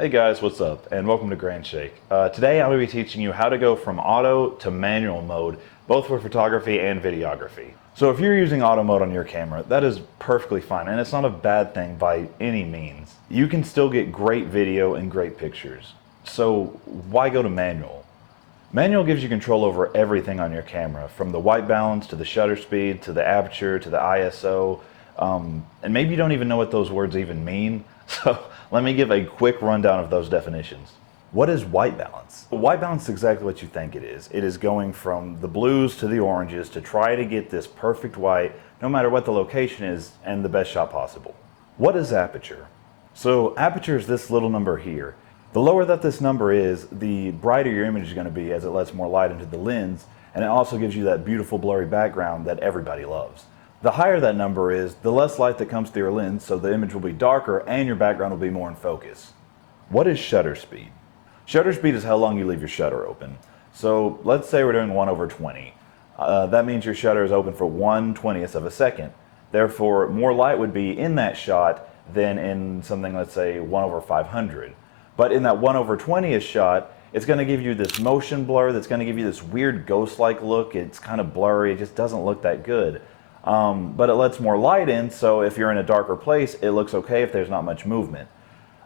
Hey guys, what's up? And welcome to Grand Shake. Today I'm going to be teaching you how to go from auto to manual mode, both for photography and videography. So if you're using auto mode on your camera, that is perfectly fine, and it's not a bad thing by any means. You can still get great video and great pictures. So why go to manual? Manual gives you control over everything on your camera, from the white balance to the shutter speed to the aperture to the ISO, and maybe you don't even know what those words even mean, so let me give a quick rundown of those definitions. What is white balance? White balance is exactly what you think it is. It is going from the blues to the oranges to try to get this perfect white, no matter what the location is, and the best shot possible. What is aperture? So aperture is this little number here. The lower that this number is, the brighter your image is going to be as it lets more light into the lens, and it also gives you that beautiful blurry background that everybody loves. The higher that number is, the less light that comes through your lens, so the image will be darker and your background will be more in focus. What is shutter speed? Shutter speed is how long you leave your shutter open. So let's say we're doing 1/20. That means your shutter is open for 1/20th of a second. Therefore, more light would be in that shot than in something, let's say, 1/500. But in that 1/20th shot, it's going to give you this motion blur that's going to give you this weird ghost-like look. It's kind of blurry. It just doesn't look that good. But it lets more light in, so if you're in a darker place, it looks okay if there's not much movement.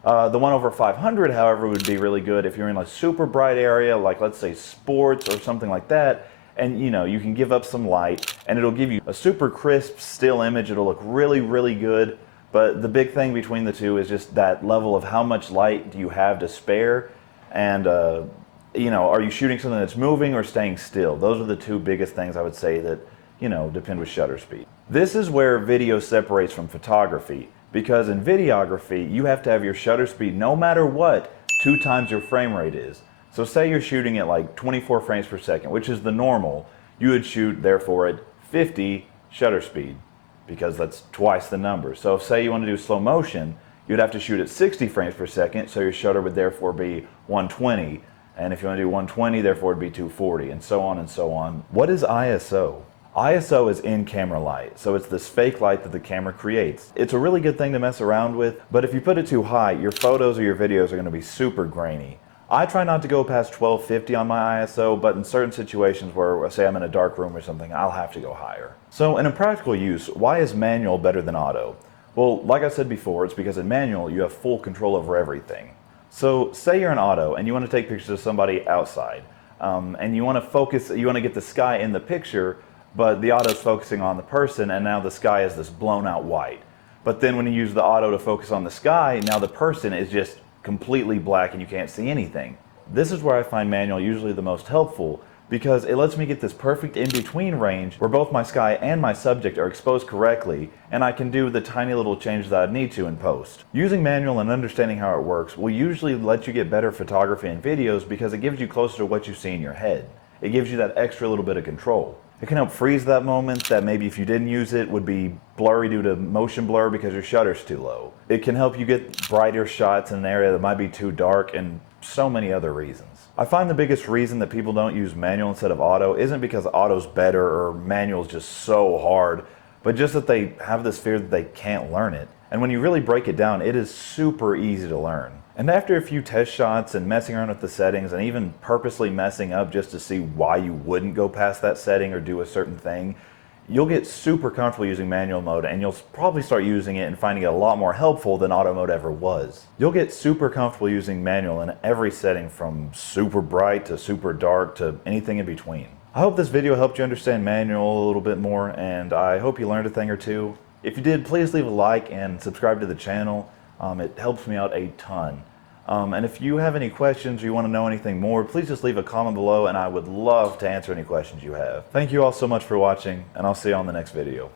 The 1/500, however, would be really good if you're in a super bright area, like let's say sports or something like that, and you can give up some light, and it'll give you a super crisp still image. It'll look really, really good. But the big thing between the two is just that level of how much light do you have to spare, and are you shooting something that's moving or staying still? Those are the two biggest things I would say that depend with shutter speed. This is where video separates from photography, because in videography you have to have your shutter speed, no matter what, 2 times your frame rate is. So say you're shooting at like 24 frames per second, which is the normal. You would shoot therefore at 50 shutter speed, because that's twice the number. So if say you want to do slow motion, you'd have to shoot at 60 frames per second, so your shutter would therefore be 120. And if you want to do 120, therefore it'd be 240, and so on and so on. What is ISO? ISO is in-camera light, so it's this fake light that the camera creates. It's a really good thing to mess around with, but if you put it too high, your photos or your videos are going to be super grainy. I try not to go past 1250 on my ISO, but in certain situations where, say I'm in a dark room or something, I'll have to go higher. So in a practical use, why is manual better than auto? Well, like I said before, it's because in manual you have full control over everything. So say you're in auto and you want to take pictures of somebody outside, and you want to get the sky in the picture, but the auto's focusing on the person, and now the sky is this blown out white. But then when you use the auto to focus on the sky, now the person is just completely black and you can't see anything. This is where I find manual usually the most helpful, because it lets me get this perfect in-between range where both my sky and my subject are exposed correctly, and I can do the tiny little changes that I need to in post. Using manual and understanding how it works will usually let you get better photography and videos, because it gives you closer to what you see in your head. It gives you that extra little bit of control. It can help freeze that moment that maybe if you didn't use it would be blurry due to motion blur because your shutter's too low. It can help you get brighter shots in an area that might be too dark, and so many other reasons. I find the biggest reason that people don't use manual instead of auto isn't because auto's better or manual's just so hard, but just that they have this fear that they can't learn it. And when you really break it down, it is super easy to learn. And after a few test shots and messing around with the settings and even purposely messing up just to see why you wouldn't go past that setting or do a certain thing, you'll get super comfortable using manual mode, and you'll probably start using it and finding it a lot more helpful than auto mode ever was. You'll get super comfortable using manual in every setting, from super bright to super dark to anything in between. I hope this video helped you understand manual a little bit more, and I hope you learned a thing or two. If you did, please leave a like and subscribe to the channel. It helps me out a ton. And if you have any questions or you want to know anything more, please just leave a comment below, and I would love to answer any questions you have. Thank you all so much for watching, and I'll see you on the next video.